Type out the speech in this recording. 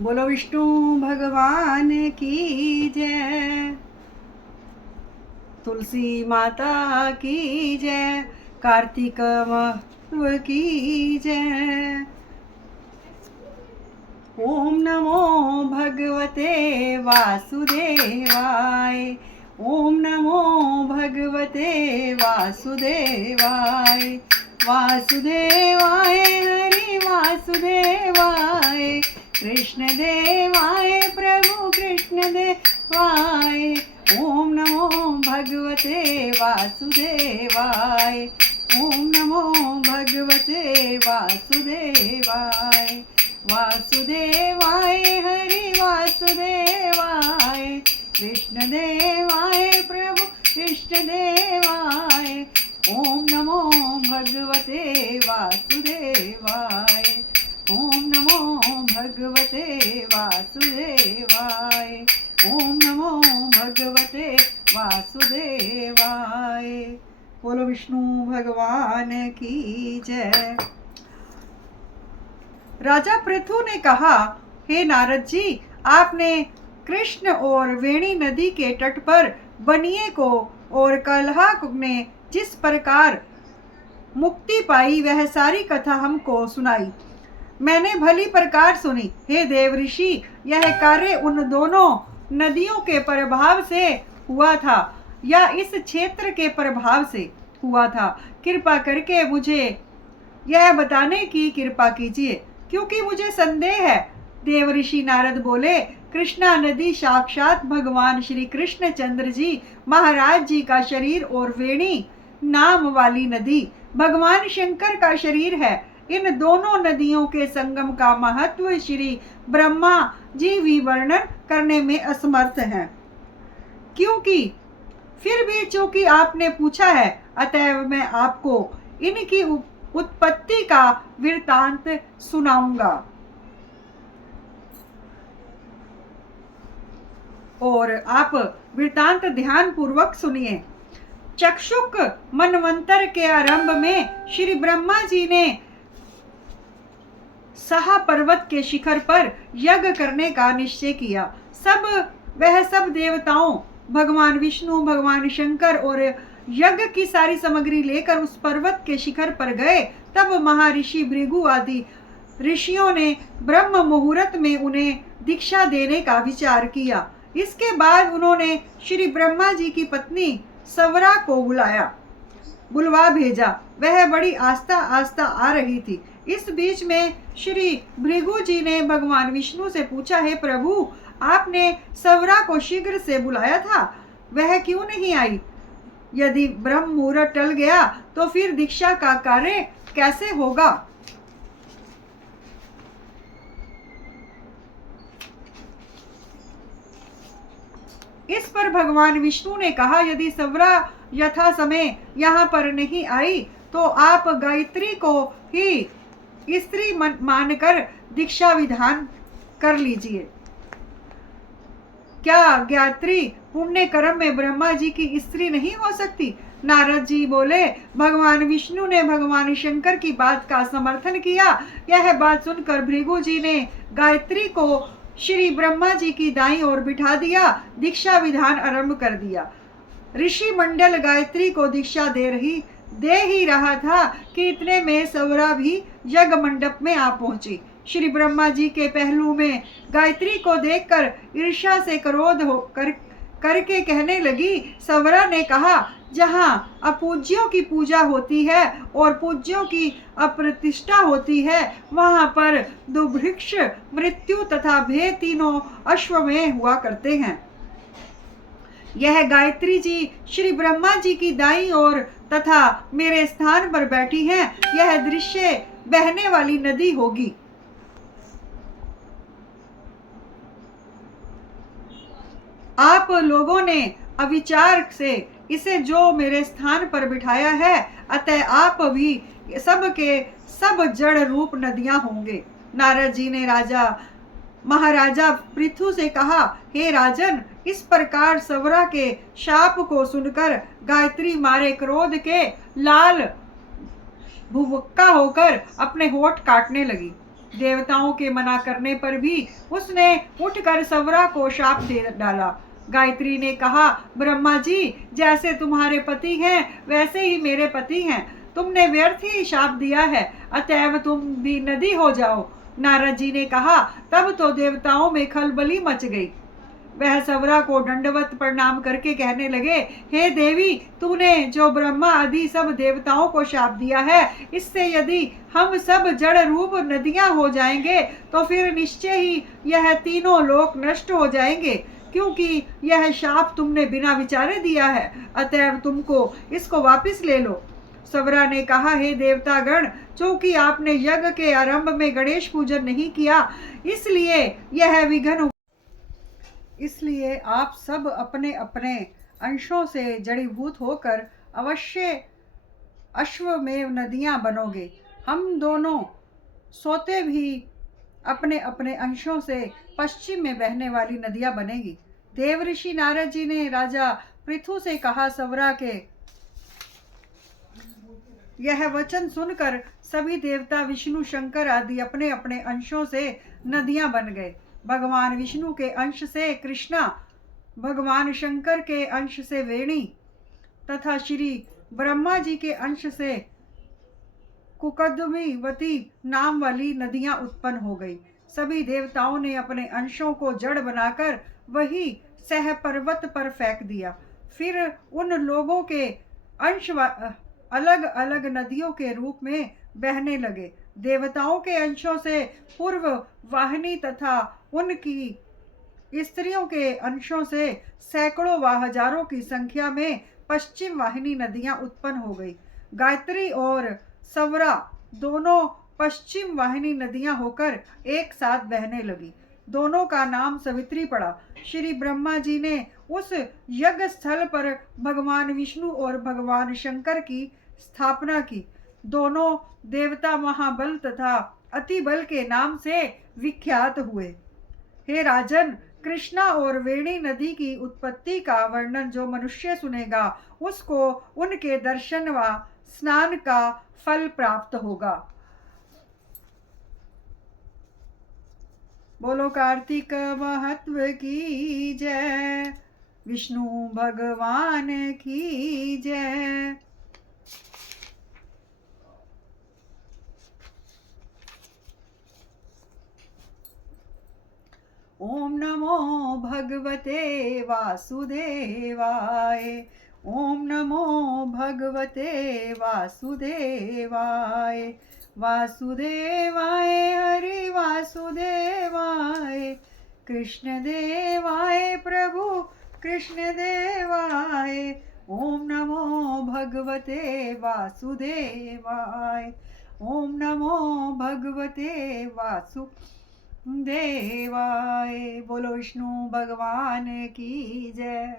बोलो विष्णु भगवान की जय, तुलसी माता की जय, कार्तिक महत्व की जय। ओम नमो भगवते वासुदेवाय। ओम नमो भगवते वासुदेवाय। वासुदेवाय हरि वासुदेवाय, कृष्ण देवाय प्रभु कृष्ण देवाय। ओम नमो भगवते वासुदेवाय। ओम नमो भगवते वासुदेवाय। वासुदेवाय हरि वासुदेवाय, कृष्ण देवाय प्रभु कृष्ण देवाय। ओम नमो भगवते वासुदेवाय। ओम नमो भगवते वासुदेवाय। ओम नमो भगवते वासुदेवाय। बोलो विष्णु भगवान की जय। राजा पृथु ने कहा, हे नारद जी, आपने कृष्ण और वेणी नदी के तट पर बनिए को और कलहा ने जिस प्रकार मुक्ति पाई वह सारी कथा हमको सुनाई। मैंने भली प्रकार सुनी। हे देव ऋषि, यह कार्य उन दोनों नदियों के प्रभाव से हुआ था या इस क्षेत्र के प्रभाव से हुआ था? कृपा करके मुझे यह बताने की कृपा कीजिए, क्योंकि मुझे संदेह है। देव ऋषि नारद बोले, कृष्णा नदी साक्षात भगवान श्री कृष्ण चंद्र जी महाराज जी का शरीर और वेणी नाम वाली नदी भगवान शंकर का शरीर है। इन दोनों नदियों के संगम का महत्व श्री ब्रह्मा जी भी वर्णन करने में असमर्थ हैं। क्योंकि फिर भी चूंकि आपने पूछा है, अतएव मैं आपको इनकी उत्पत्ति का वृतांत सुनाऊंगा। और आप वृतांत ध्यान पूर्वक सुनिए। चक्षुक मनवंतर के आरंभ में श्री ब्रह्मा जी ने सहा पर्वत के शिखर पर यज्ञ करने का निश्चय किया। वह सब देवताओं, भगवान विष्णु, भगवान शंकर और यज्ञ की सारी सामग्री लेकर उस पर्वत के शिखर पर गए। तब महर्षि भृगु आदि ऋषियों ने ब्रह्म मुहूर्त में उन्हें दीक्षा देने का विचार किया। इसके बाद उन्होंने श्री ब्रह्मा जी की पत्नी सवरा को बुलवा भेजा। वह बड़ी आस्था आस्था आ रही थी। इस बीच में श्री भृगु जी ने भगवान विष्णु से पूछा, हे प्रभु, आपने सवरा को शीघ्र से बुलाया था, वह क्यों नहीं आई? यदि ब्रह्म मुहूर्त टल गया तो फिर दीक्षा का कार्य कैसे होगा? इस पर भगवान विष्णु ने कहा, यदि सवरा यथा समय यहाँ पर नहीं आई तो आप गायत्री को ही स्त्री मानकर दीक्षा विधान कर लीजिए। क्या गायत्री पुण्य कर्म में ब्रह्मा जी की स्त्री नहीं हो सकती? नारद जी बोले, भगवान विष्णु ने भगवान शंकर की बात का समर्थन किया। यह बात सुनकर भृगु जी ने गायत्री को श्री ब्रह्मा जी की दाईं ओर बिठा दिया, दीक्षा विधान आरंभ कर दिया। ऋषि मंडल गायत्री को दीक्षा दे ही रहा था कि इतने में सवरा भी यज्ञ मंडप में आ पहुंची। श्री ब्रह्मा जी के पहलू में गायत्री को देखकर ईर्ष्या से क्रोध करके कहने लगी। सवरा ने कहा, जहाँ अपूज्यों की पूजा होती है और पूज्यों की अप्रतिष्ठा होती है, वहां पर दुर्भिक्ष, मृत्यु तथा भय तीनों अश्वमेध हुआ करते हैं। यह गायत्री जी श्री ब्रह्मा जी की दाईं ओर तथा मेरे स्थान पर बैठी हैं। यह दृश्य बहने वाली नदी होगी। आप लोगों ने अविचार से इसे जो मेरे स्थान पर बिठाया है, अतः आप भी सबके सब जड़ रूप नदियां होंगे। नारद जी ने महाराजा पृथु से कहा, हे राजन, इस प्रकार सवरा के शाप को सुनकर गायत्री मारे क्रोध के लाल भुभुक्का होकर अपने होठ काटने लगी। देवताओं के मना करने पर भी उसने उठकर सवरा को शाप दे डाला। गायत्री ने कहा, ब्रह्मा जी, जैसे तुम्हारे पति हैं वैसे ही मेरे पति हैं। तुमने व्यर्थ ही शाप दिया है, अतएव तुम भी नदी हो जाओ। नारद जी ने कहा, तब तो देवताओं में खलबली मच गई। वह सवरा को दंडवत प्रणाम करके कहने लगे, हे देवी, तूने जो ब्रह्मा आदि सब देवताओं को शाप दिया है, इससे यदि हम सब जड़ रूप नदियां हो जाएंगे तो फिर निश्चय ही यह तीनों लोक नष्ट हो जाएंगे, क्योंकि यह शाप तुमने बिना विचारे दिया है, अतएव तुमको इसको वापस ले लो। सवरा ने कहा, हे देवतागण, चूंकि आपने यज्ञ के आरंभ में गणेश पूजन नहीं किया, इसलिए यह विघ्न, इसलिए आप सब अपने अपने अंशों से जड़ीभूत होकर अवश्य अश्वमेव नदियां बनोगे। हम दोनों सोते भी अपने अपने अंशों से पश्चिम में बहने वाली नदियां बनेगी। देव ऋषि नारद जी ने राजा पृथु से कहा, सवरा के यह वचन सुनकर सभी देवता विष्णु शंकर आदि अपने अपने अंशों से नदियां बन गए। भगवान विष्णु के अंश से कृष्णा, भगवान शंकर के अंश से वेणी तथा श्री ब्रह्मा जी के अंश से कुकदमीवती नाम वाली नदियां उत्पन्न हो गई। सभी देवताओं ने अपने अंशों को जड़ बनाकर वही सह पर्वत पर फेंक दिया। फिर उन लोगों के अंश अलग अलग नदियों के रूप में बहने लगे। देवताओं के अंशों से पूर्व वाहिनी तथा उनकी स्त्रियों के अंशों से सैकड़ों व हजारों की संख्या में पश्चिम वाहिनी नदियां उत्पन्न हो गई। गायत्री और सवरा दोनों पश्चिम वाहिनी नदियां होकर एक साथ बहने लगी। दोनों का नाम सवित्री पड़ा। श्री ब्रह्मा जी ने उस यज्ञ स्थल पर भगवान विष्णु और भगवान शंकर की स्थापना की। दोनों देवता महाबल तथा अति बल के नाम से विख्यात हुए। हे राजन, कृष्णा और वेणी नदी की उत्पत्ति का वर्णन जो मनुष्य सुनेगा, उसको उनके दर्शन व स्नान का फल प्राप्त होगा। बोलो कार्तिक महत्व की जय, विष्णु भगवान की जय। ओम नमो भगवते वासुदेवाय। ओम नमो भगवते वासुदेवाय। वासुदेवाय हरि वासुदेवाय। कृष्ण देवाय प्रभु कृष्ण देवाय। ओम नमो भगवते वासुदेवाय। ओम नमो भगवते वासुदेवाय। बोलो विष्णु भगवान की जय।